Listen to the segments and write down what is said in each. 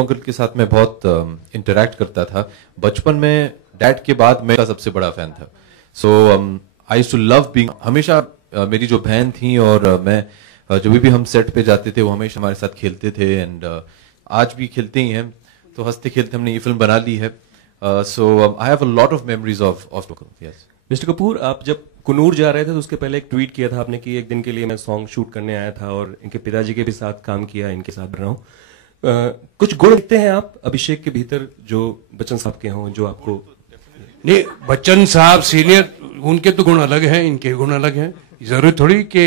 Uncle के साथ मैं बहुत इंटरेक्ट करता था बचपन में। डैड के बाद मैं का सबसे बड़ा फैन था। So I used to love being. हमेशा मेरी जो बहन थी और मैं जब भी हम सेट पे जाते थे वो हमेशा हमारे साथ खेलते थे एंड आज भी खेलते ही हैं। तो हंसते खेलते हमने ये फिल्म बना ली है। So I have a lot of memories of yes. Mister Kapoor, आप जब कुन्नूर जा रहे थे तो उसके पहले एक ट्वीट किया था आपने कि एक दिन के लिए मैं सॉन्ग शूट करने आया था और इनके पिताजी के भी साथ काम किया, इनके साथ बन रहा हूँ। कुछ गुण दिखते हैं आप अभिषेक के भीतर जो बच्चन साहब के हों, जो आपको? नहीं, बच्चन साहब सीनियर, उनके तो गुण अलग हैं, इनके गुण अलग हैं। जरूरी थोड़ी कि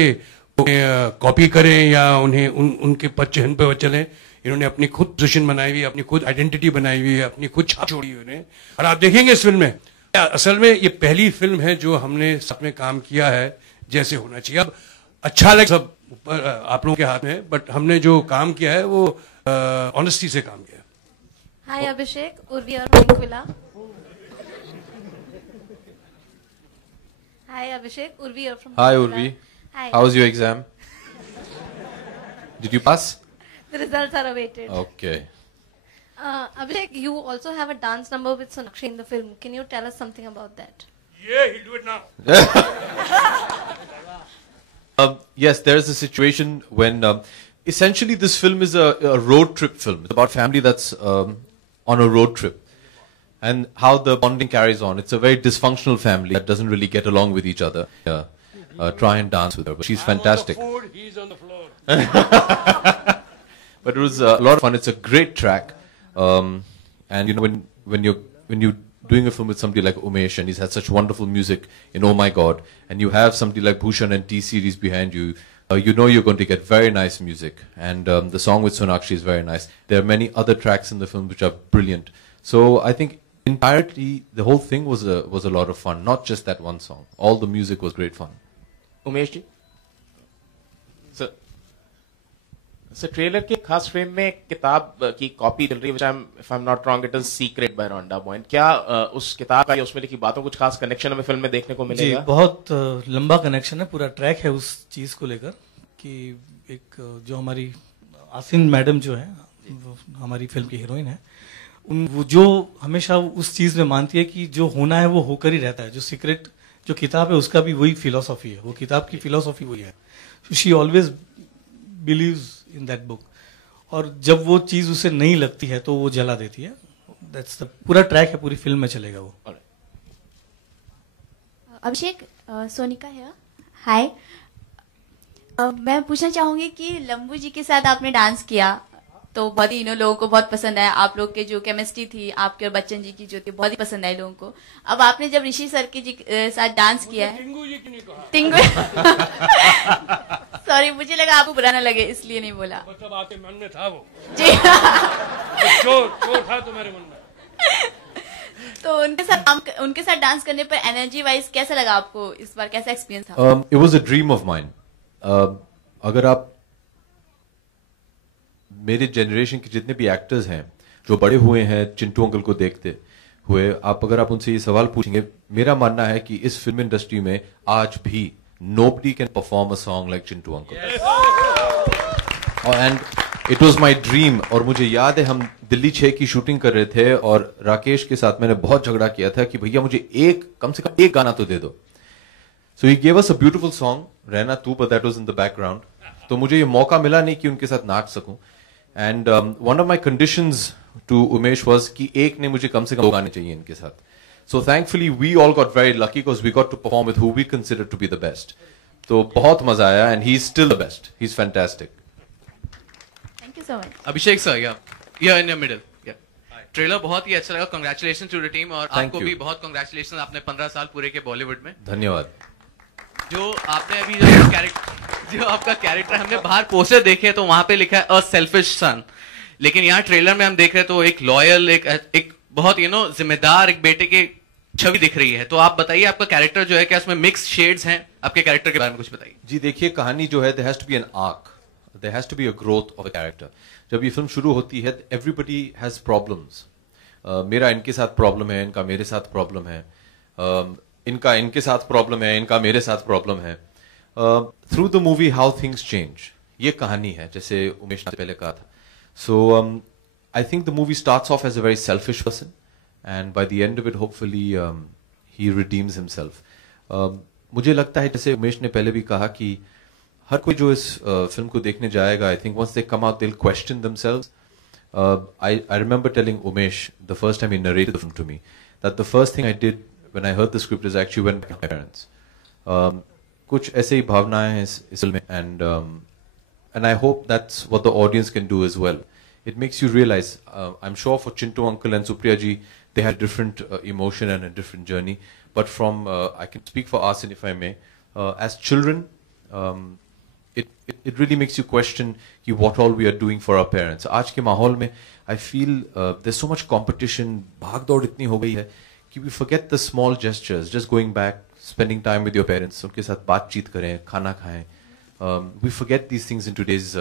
कॉपी करें या उन्हें उनके चिन्ह पे चलें। इन्होंने अपनी खुद पोजीशन बनाई हुई, अपनी खुद आइडेंटिटी बनाई हुई है, अपनी खुद छाप छोड़ी हुई है। और आप देखेंगे इस फिल्म में, असल में ये पहली फिल्म है जो हमने साथ में काम किया है जैसे होना चाहिए। अब अच्छा लगे सब आप लोगों के हाथ में, बट हमने जो काम किया है वो ऑनेस्टी से काम किया। हाय अभिषेक, उर्वी और फ्रैंकविला। हाय अभिषेक, उर्वी और Hi Urvi. Hi. How was your exam? Did you pass? The results are awaited. Okay. Abhishek, you also have a dance number with Sonakshi in the film. Can you tell us something about that? Yeah, he'll do it now. Yes, there is a situation when essentially this film is a road trip film. It's about family that's on a road trip and how the bonding carries on. It's a very dysfunctional family that doesn't really get along with each other. Try and dance with her, but she's fantastic. I'm on the food, he's on the floor. But it was a lot of fun. It's a great track, and you know when you're doing a film with somebody like Umesh and he's had such wonderful music in Oh My God, and you have somebody like Bhushan and T Series behind you, you know you're going to get very nice music. And the song with Sonakshi is very nice. There are many other tracks in the film which are brilliant. So I think entirely the whole thing was a lot of fun. Not just that one song. All the music was great fun. Umesh ji, sir trailer के खास frame में किताब की copy चल रही है, which if I am not wrong it is secret by Rhonda Byrne. क्या उस किताब का या उसमें लिखी बातों कुछ खास कनेक्शन हमें फिल्म में देखने को मिलेगा? जी, बहुत लंबा कनेक्शन है, पूरा ट्रैक है उस चीज को लेकर कि एक जो हमारी आसिन मैडम जो है, हमारी फिल्म की हीरोइन है, वो जो हमेशा उस चीज में मानती है कि जो होना है वो होकर ही रहता है। जो सीक्रेट जो किताब है उसका भी वही फिलोसॉफी है, वो किताब की फिलोसॉफी वही है। She always believes in that book, और जब वो चीज उसे नहीं लगती है तो वो जला देती है। दैट्स द पूरा ट्रैक है, पूरी फिल्म में चलेगा वो। अभिषेक, सोनिका है। हाय, मैं पूछना चाहूंगी कि लंबू जी के साथ आपने डांस किया तो बहुत ही लोगों को बहुत पसंद आया। आप लोग के जो केमिस्ट्री थी आपके और बच्चन जी की जो थी बहुत ही पसंद आई लोगों को। अब आपने जब ऋषि सर के जी साथ डांस किया है, टिंगू सॉरी, मुझे लगा आपको बुरा ना लगे इसलिए नहीं बोला। मतलब आपके मन में था वो जी चोर था तुम्हारे मन में। तो उनके साथ डांस करने पर एनर्जी वाइज कैसा लगा आपको इस बार, कैसा एक्सपीरियंस था? It was a dream of mine. अगर आप मेरे जनरेशन के जितने भी एक्टर्स हैं जो बड़े हुए हैं चिंटू अंकल को देखते हुए, अगर आप उनसे ये सवाल पूछेंगे, मेरा मानना है कि इस फिल्म इंडस्ट्री में आज भी nobody can perform a song like Chintu uncle. And it was my dream. और मुझे याद है हम दिल्ली 6 की शूटिंग कर रहे थे और राकेश के साथ मैंने बहुत झगड़ा किया था कि भैया मुझे कम से कम एक गाना तो दे दो। So he gave us a beautiful song, Rehna Tu, but that was in the background. तो मुझे ये मौका मिला नहीं कि उनके साथ नाच सकूं। And one of my conditions to Umesh was कि एक ने मुझे कम से कम 2 गाने चाहिए इनके साथ। So thankfully we all got very lucky because we got to perform with who we consider to be the best. तो बहुत मजा आया and he is still the best, he is fantastic. Thank you so much. Abhishek sir, या in your middle. Trailer बहुत ही अच्छा लगा, congratulation to the team, और आपको भी बहुत कांग्रेचुलेशन, आपने 15 साल पूरे के बॉलीवुड में। धन्यवाद। जो आपने अभी जो आपका कैरेक्टर हमने बाहर पोस्टर देखे तो वहां पे लिखा है अ सेल्फिश सन, लेकिन यहाँ ट्रेलर में हम देख रहे हैं तो एक लॉयल, एक बहुत जिम्मेदार एक बेटे की छवि दिख रही है। तो आप बताइए आपका कैरेक्टर जो है, क्या उसमें मिक्स शेड्स हैं? आपके कैरेक्टर के बारे में कुछ बताइए। जी देखिए, कहानी जो है there has to be an arc, there has to be a growth of a character. जब ये फिल्म शुरू होती है एवरीबडी हैज प्रॉब्लम्स। मेरा इनके साथ प्रॉब्लम है, इनका मेरे साथ प्रॉब्लम है, इनका इनके साथ प्रॉब्लम है, इनका मेरे साथ प्रॉब्लम है। Through the movie how things change, ये कहानी है, जैसे उमेश ने पहले कहा था। सो I think the movie starts off as a very selfish person, and by the end of it, hopefully, he redeems himself. मुझे लगता है जैसे उमेश ने पहले भी कहा कि हर कोई जो इस फिल्म को देखने जाएगा, I think once they come out, they'll question themselves. I remember telling Umesh the first time he narrated the film to me that the first thing I did when I heard the script is actually went back to my parents. कुछ ऐसे ही भावनाएं हैं इस film में, and I hope that's what the audience can do as well. It makes you realize, I'm sure for Chintu uncle and Supriya ji, they had different emotion and a different journey. But from, I can speak for Asin if I may, as children, it really makes you question what all we are doing for our parents. आज के माहौल में, I feel there's so much competition, भाग दौड़ इतनी हो गई है कि we forget the small gestures, just going back, spending time with your parents, उनके साथ बातचीत करें, खाना खाएं. We forget these things in today's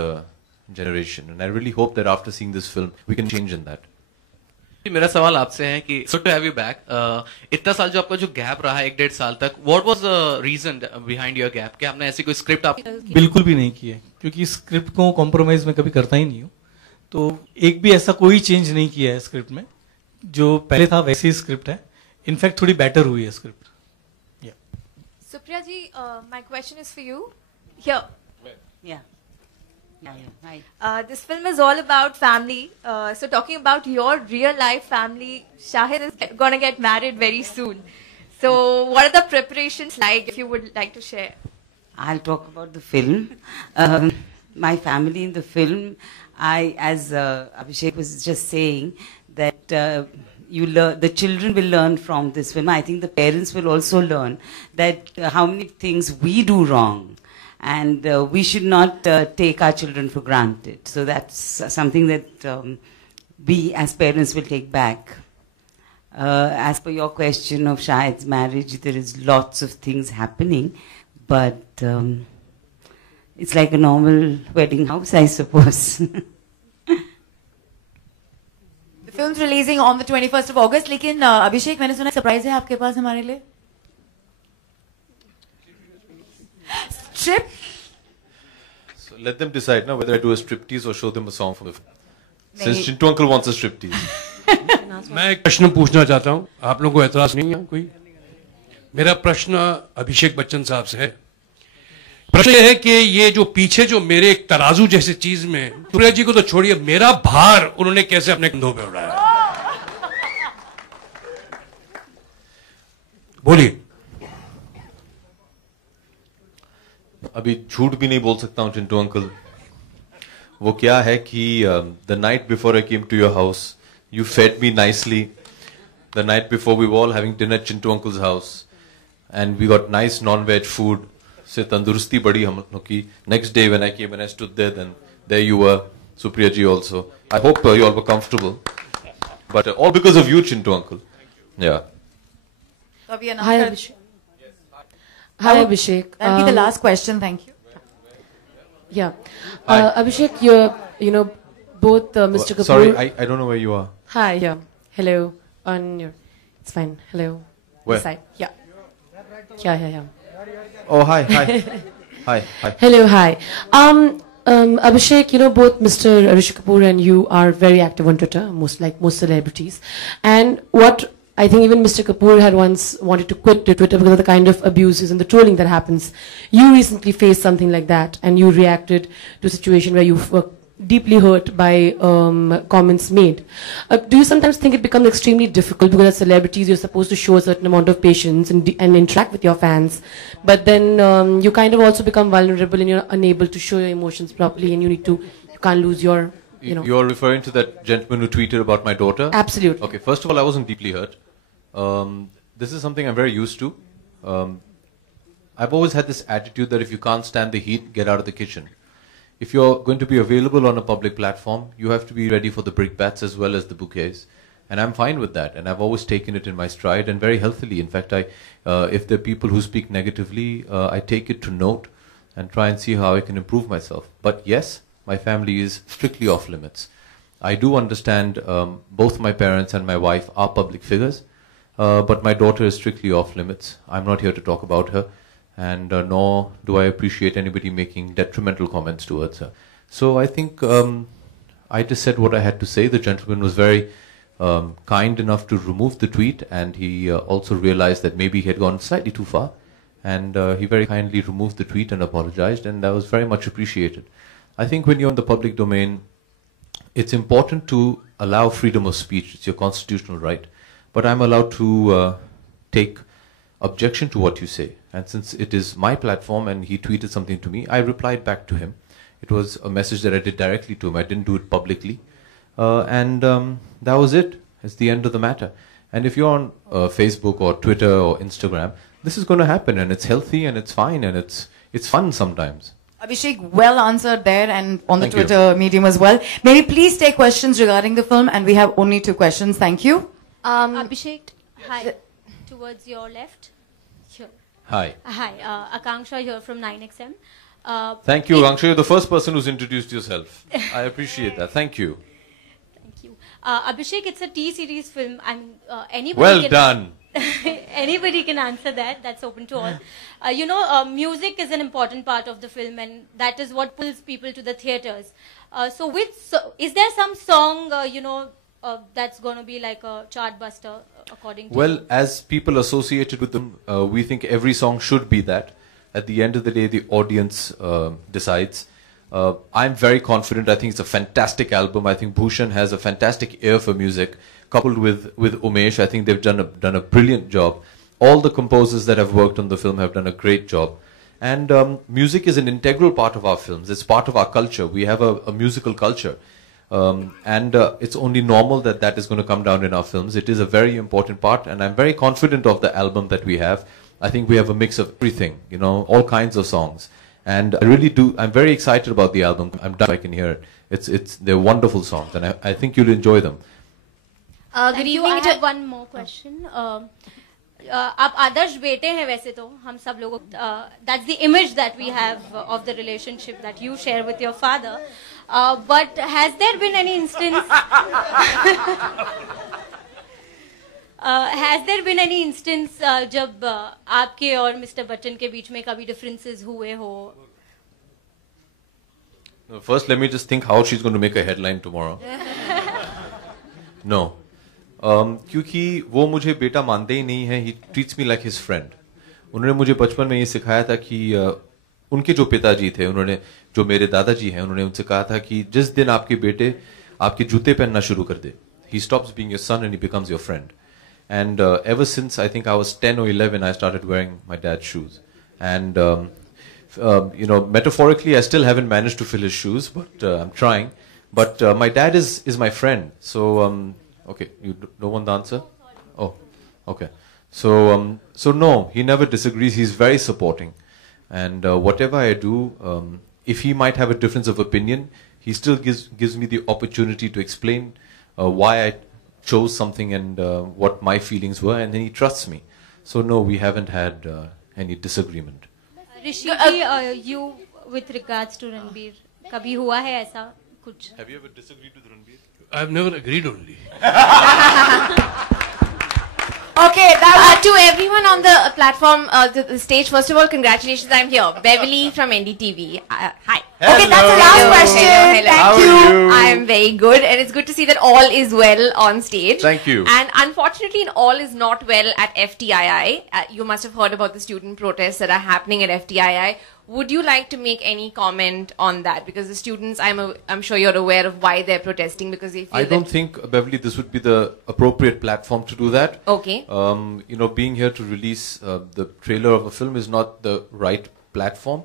generation, and I really hope that after seeing this film, we can change in that. मेरा सवाल आपसे है कि so to have you back, इतना साल जो आपका जो गैप रहा है 1-1.5 साल तक, what was the reason behind your gap? क्या आपने ऐसी कोई स्क्रिप्ट आप बिल्कुल भी नहीं की है, क्योंकि स्क्रिप्ट को कॉम्प्रोमाइज में कभी करता ही नहीं हूँ. तो एक भी ऐसा कोई चेंज नहीं किया है स्क्रिप्ट में. जो पहले था वैसे ही स्क्रिप्ट है. इनफैक्ट थोड़ी बेटर हुई है script. Supriya ji, my question is for you. Here. Yeah. Hi. This film is all about family. So talking about your real life family, Shahid is going to get married very soon. So what are the preparations like, if you would like to share? I'll talk about the film. My family in the film, as Abhishek was just saying, that the children will learn from this film. I think the parents will also learn that how many things we do wrong. And we should not take our children for granted. So that's something that we as parents will take back. As per your question of Shahid's marriage, there is lots of things happening, but it's like a normal wedding house, I suppose. The film's releasing on the 21st of August, लेकिन अभिषेक मैंने सुना surprise है आपके पास हमारे लिए. Strip? So let them decide now whether I do a striptease or show them a song from the film. Since Chintu uncle wants a striptease. मैं एक प्रश्न पूछना चाहता हूँ. आप लोगों को एतराज नहीं है कोई? मेरा प्रश्न अभिषेक बच्चन साहब से है. प्रश्न यह है कि ये जो पीछे जो मेरे एक तराजू जैसी चीज में, सूर्या जी को तो छोड़िए, मेरा भार उन्होंने कैसे अपने कंधों पे उठाया? बोलिए. अभी झूठ भी नहीं बोल सकता हूँ चिंटू अंकल. वो क्या है कि the night before I came to your house, you fed me nicely. The night before we were all having dinner at Chintu uncle's house, and we got nice non-veg food. से तंदुरुस्ती बढ़ी हम लोग की. Next day when I came and I stood there, then there you were, Supriya ji also. I hope you all were comfortable, but all because of you, Chintu uncle. Yeah. Hi, Abhishek. Hi, Abhishek. That'll be the last question. Thank you. Yeah. Abhishek, you're both Mr. Kapoor. Sorry, I don't know where you are. Hi, yeah. Hello. It's fine. Hello. Where? This side. Yeah. Yeah. Oh, hi. Hi. Hello, hi. Abhishek, both Mr. Rishi Kapoor and you are very active on Twitter, most celebrities. And what I think even Mr. Kapoor had once wanted to quit Twitter because of the kind of abuses and the trolling that happens. You recently faced something like that, and you reacted to a situation where you were deeply hurt by comments made. Do you sometimes think it becomes extremely difficult because as celebrities you're supposed to show a certain amount of patience and interact with your fans, but then you kind of also become vulnerable and you're unable to show your emotions properly, and you can't lose your, You're referring to that gentleman who tweeted about my daughter? Absolutely. Okay, first of all, I wasn't deeply hurt. This is something I'm very used to. I've always had this attitude that if you can't stand the heat, get out of the kitchen. If you're going to be available on a public platform, you have to be ready for the brickbats as well as the bouquets. And I'm fine with that. And I've always taken it in my stride and very healthily. In fact, if there are people who speak negatively, I take it to note and try and see how I can improve myself. But yes, my family is strictly off limits. I do understand both my parents and my wife are public figures. But my daughter is strictly off limits. I'm not here to talk about her. And nor do I appreciate anybody making detrimental comments towards her. So I think I just said what I had to say. The gentleman was very kind enough to remove the tweet, and he also realized that maybe he had gone slightly too far, and he very kindly removed the tweet and apologized, and that was very much appreciated. I think when you're in the public domain, it's important to allow freedom of speech. It's your constitutional right. But I'm allowed to take objection to what you say. And since it is my platform and he tweeted something to me, I replied back to him. It was a message that I did directly to him. I didn't do it publicly. And that was it. It's the end of the matter. And if you're on Facebook or Twitter or Instagram, this is going to happen, and it's healthy and it's fine and it's fun sometimes. Abhishek, well answered there and on the Thank you. Twitter medium as well. May we please take questions regarding the film, and we have only 2 questions. Thank you. Abhishek, hi. Towards your left. Here. Hi. Hi, Akanksha here from 9XM. Thank you, Angsha. You're the first person who's introduced yourself. I appreciate that. Thank you. Thank you. Abhishek, it's a T-series film. Anybody Well can done. Anybody can answer that. That's open to all. Music is an important part of the film, and that is what pulls people to the theaters. Is there some song, that's going to be like a chart buster, according to Well, you? as people associated with them, we think every song should be that. At the end of the day, the audience decides. I'm very confident. I think it's a fantastic album. I think Bhushan has a fantastic ear for music. Coupled with Umesh, I think they've done a brilliant job. All the composers that have worked on the film have done a great job. And music is an integral part of our films. It's part of our culture. We have a musical culture. And it's only normal that is going to come down in our films. It is a very important part, and I'm very confident of the album that we have. I think we have a mix of everything, all kinds of songs. And I'm very excited about the album. I'm done, I can hear it. They're wonderful songs, and I think you'll enjoy them. Good evening. I have one more question. आप आदर्श बेटे हैं वैसे तो हम सब लोगों that's the image that we have of the relationship that you share with your father. But has there been any instance? Has there been any instance जब आपके और मिस्टर बच्चन के बीच में कभी differences हुए हो? First, let me just think how she's going to make a headline tomorrow. No. क्योंकि वो मुझे बेटा मानते ही नहीं है. He treats me like his friend. उन्होंने मुझे बचपन में ये सिखाया था कि उनके जो पिताजी थे, उन्होंने जो मेरे दादाजी हैं, उन्होंने उनसे कहा था कि जिस दिन आपके बेटे आपके जूते पहनना शुरू कर दे, he stops being your son and he becomes your friend. And ever since I think I was 10 or 11, I started wearing my dad's shoes. And metaphorically, I still haven't managed to fill his shoes, but I'm trying. But my dad is my friend. So okay, you don't want the answer? Oh, okay. So no, he never disagrees. He's very supporting. And whatever I do, if he might have a difference of opinion, he still gives me the opportunity to explain why I chose something and what my feelings were, and then he trusts me. So no, we haven't had any disagreement. Rishi, you with regards to Ranbir, कभी हुआ है ऐसा कुछ? Have you ever disagreed with Ranbir? I've never agreed only. Okay, to everyone on the platform, the stage, first of all, congratulations, I'm here. Beverly from NDTV. Hi. Hello. Okay, that's the last question. Hello. Thank How you. are you? I am very good, and it's good to see that all is well on stage. Thank you. And unfortunately, all is not well at FTII. You must have heard about the student protests that are happening at FTII. Would you like to make any comment on that? Because the students, I'm sure you're aware of why they're protesting, because they feel I don't think, Beverly, this would be the appropriate platform to do that. Okay. Being here to release the trailer of a film is not the right platform.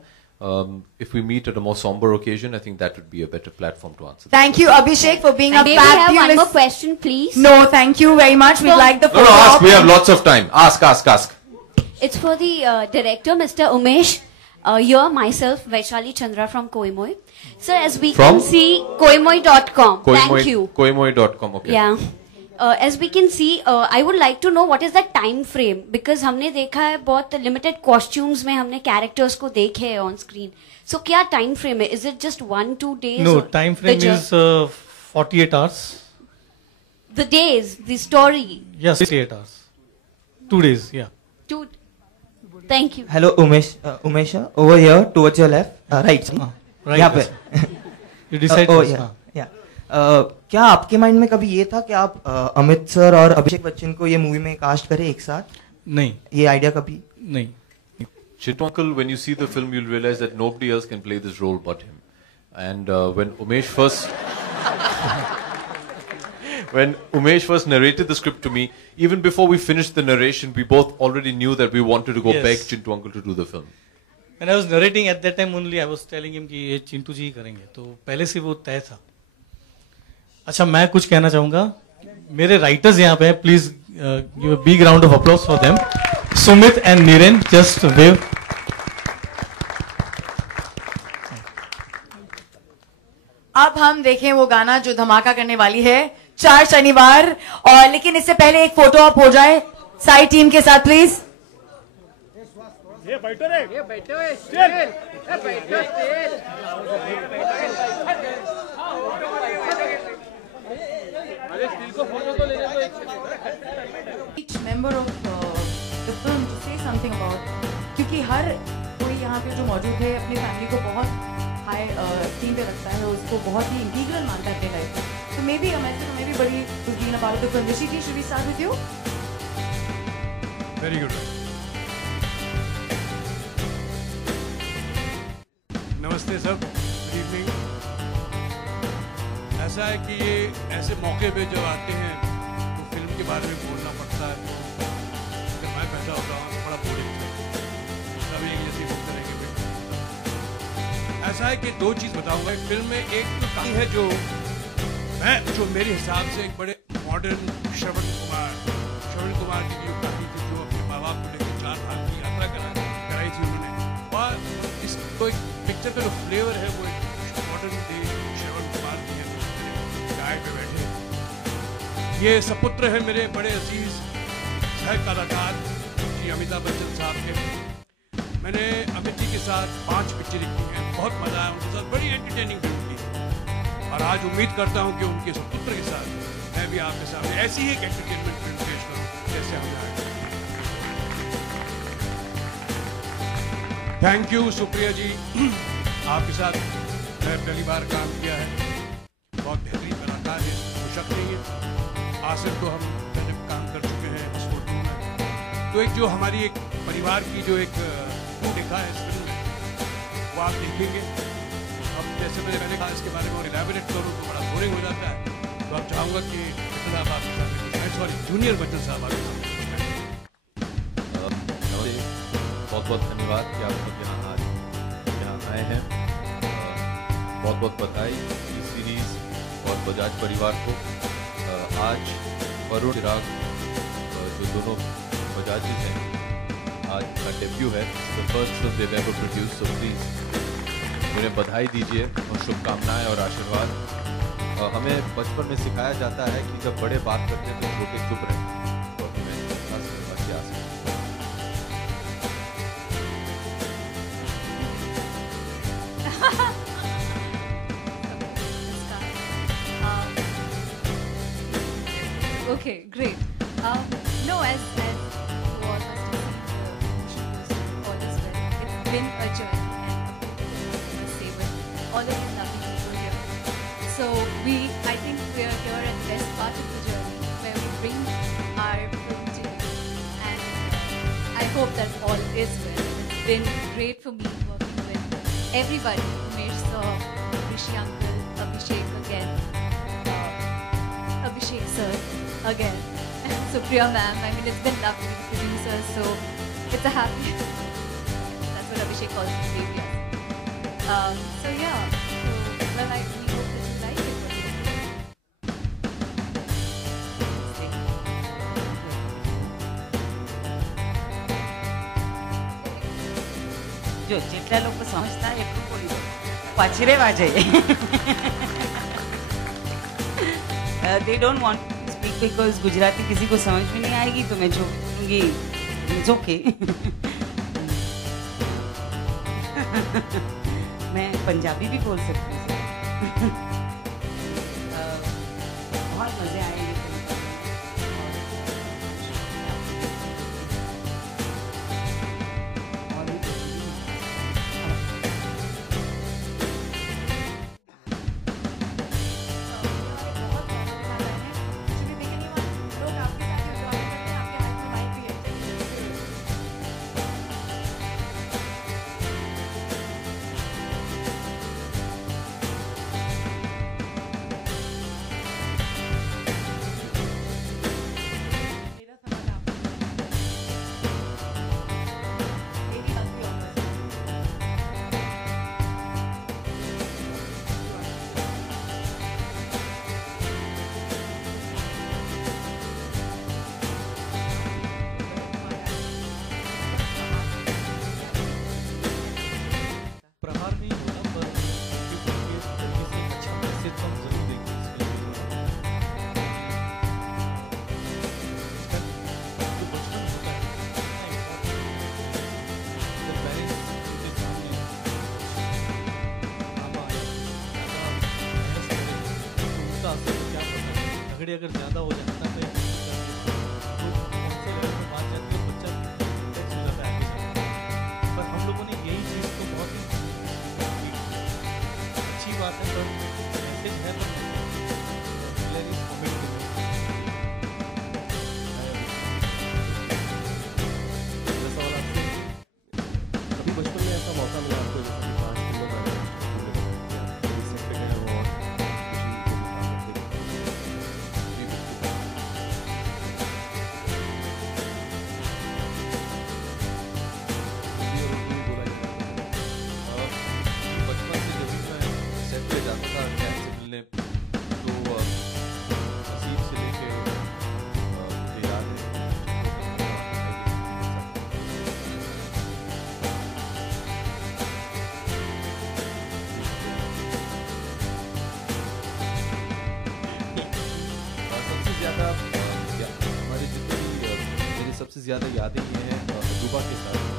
If we meet at a more somber occasion, I think that would be a better platform to answer. Thank you, Abhishek, for being a May we have fabulous... one more question, please? No, thank you very much. We'd like the No, ask. We have lots of time. Ask. It's for the director, Mr. Umesh. Here, myself, Vaishali Chandra from Koimoi. So, as we From? can see, Koimoi.com. Thank you. Koimoi.com, okay. Yeah. As we can see, I would like to know what is the time frame, because हमने देखा है बहुत limited costumes में हमने characters को देखे हैं on screen. So क्या time frame है? Is it just 1-2 days? No, or time frame is 48 hours. The days, the story. Yes, 48 hours. 2 days, yeah. Thank you. Hello, Umesh, over here towards your left, right. Right. यहाँ पे. You decide Oh first, yeah. क्या आपके mind में कभी ये था कि आप अमित सर और अभिषेक बच्चन को ये मूवी में कास्ट करें एक साथ? नहीं, ये आइडिया कभी नहीं. Chintu uncle, when you see the film, you'll realize that nobody else can play this role but him. And when Umesh first narrated the script to me, even before we finished the narration, we both already knew that we wanted to go beg Chintu uncle to do the film. When I was narrating at that time only, I was telling him कि ये चिंटू जी ही करेंगे, तो पहले से वो तय था. अच्छा, मैं कुछ कहना चाहूंगा. मेरे राइटर्स यहाँ पे हैं, please give a big round of applause for them. Sumit and Niren, just wave. अब हम देखें वो गाना जो धमाका करने वाली है 4 शनिवार. और लेकिन इससे पहले एक फोटो आप हो जाए साई टीम के साथ please. Each member of the film to say something about, क्योंकि हर कोई यहाँ पे जो मौजूद है अपनी फैमिली को बहुत हाई टीम पे रखता है, उसको बहुत ही इंटीग्रल मानता है अपने लाइफ में. तो मे बी मैं भी बड़ी being a part of the film. Rishi, should we start with you? Very good. नमस्ते सब, गुड इवनिंग. ऐसा है कि ये ऐसे मौके पे जब आते हैं तो फिल्म के बारे में बोलना पड़ता है. तो जब मैं पैदा होता हूँ बड़ा बोरिंग था, तभी जैसी बुक करेंगे. ऐसा है कि 2 चीज़ बताऊंगा फिल्म में. एक तो कहानी है जो मेरे हिसाब से एक बड़े मॉडर्न श्रवण कुमार की जो कहानी थी, जो अपने माँ बाप को लेकर 4 साल की यात्रा कराई थी उन्होंने. और इसको एक पिक्चर का जो फ्लेवर है वो एक मॉडर्न डे श्रवण कुमार की है. गाय पे बैठे ये सपुत्र है मेरे बड़े अजीज सह कलाकार जी अमिताभ बच्चन साहब के. मैंने अमित जी के साथ 5 पिक्चरें की हैं, बहुत मजा आया उनके साथ, बड़ी एंटरटेनिंग फिल्म की. और आज उम्मीद करता हूं कि उनके सपुत्र के साथ मैं भी आपके सामने ऐसी ही एक एंटरटेनमेंट फिल्म पेश करूं जैसे हमने आया. थैंक यू सुप्रिया जी, आपके साथ मैं पहली बार काम किया है. बहुत बेहतरीन कलाकार है, कोई शक नहीं है. आसिफ तो हम पहले काम कर चुके हैं इस फोटो में. तो एक जो हमारी एक परिवार की जो एक देखा है इस फिल्म में वो आप देखेंगे. अब जैसे मैंने पहले कहा इसके बारे में और इलैबोरेट करूँ तो बड़ा बोरिंग हो जाता है. तो आप चाहूँगा कि बच्चन साहब आपके साथ, सॉरी जूनियर बच्चन साहब आपके साथ. बहुत बहुत धन्यवाद कि आप सब यहाँ आए हैं. बहुत बहुत बधाई टी सीरीज और बजाज परिवार को. आज वरुण चिराग जो दोनों बजाजेस हैं, आज का डेब्यू है. The first film they ever produce. So please उन्हें बधाई दीजिए और शुभकामनाएं और आशीर्वाद. हमें बचपन में सिखाया जाता है कि जब बड़े बात करते हैं तो छोटे चुप रहते हैं. तो हमें खास क्या Okay, great. No, as you all must have seen, the promotion was all is well. It's been a journey, and I must say, with all of these lovely people here. So I think we are here at the best part of the journey, where we bring our film to you, and I hope that all is well. It's been great for me working with everybody. Umesh sir, Rishi uncle, Abhishek again, Abhishek sir again, and Supriya ma'am. I mean, it's been lovely with the producers, so it's a happy. That's what Abhishek calls me, baby. So yeah, well, we hope that you like it. जो જેટલા લોકો સમજતા એટલું બોલી દો, પાછી રહેવા જઈએ. They don't want to speak because Gujarati किसी को समझ में नहीं आएगी, तो मैं जो बोलूँगी it's okay. मैं पंजाबी भी बोल सकती हूँ. बहुत मजे आएंगे. खिलाड़ी अगर ज़्यादा हो जाता है तो कौन से लेवल पे बात जाती है, बच्चा टेक्स्ट हो जाता है। पर हम लोगों ने यही चीज़ को बहुत ही अच्छी बात है, पर मैसेज है, पर खिलाड़ी कमेंट कभी बचपन में ऐसा मौका मिला आपको जैसे कि 5 किलो का सेट पे गए हो और बचपन से जब मैं सेट पे जाता था गैंग से मिलने, तो नसीब से लेके मुझे याद है सबसे ज्यादा हमारे जितने भी मेरी सबसे ज्यादा यादें ये हैं अजूबा के साथ।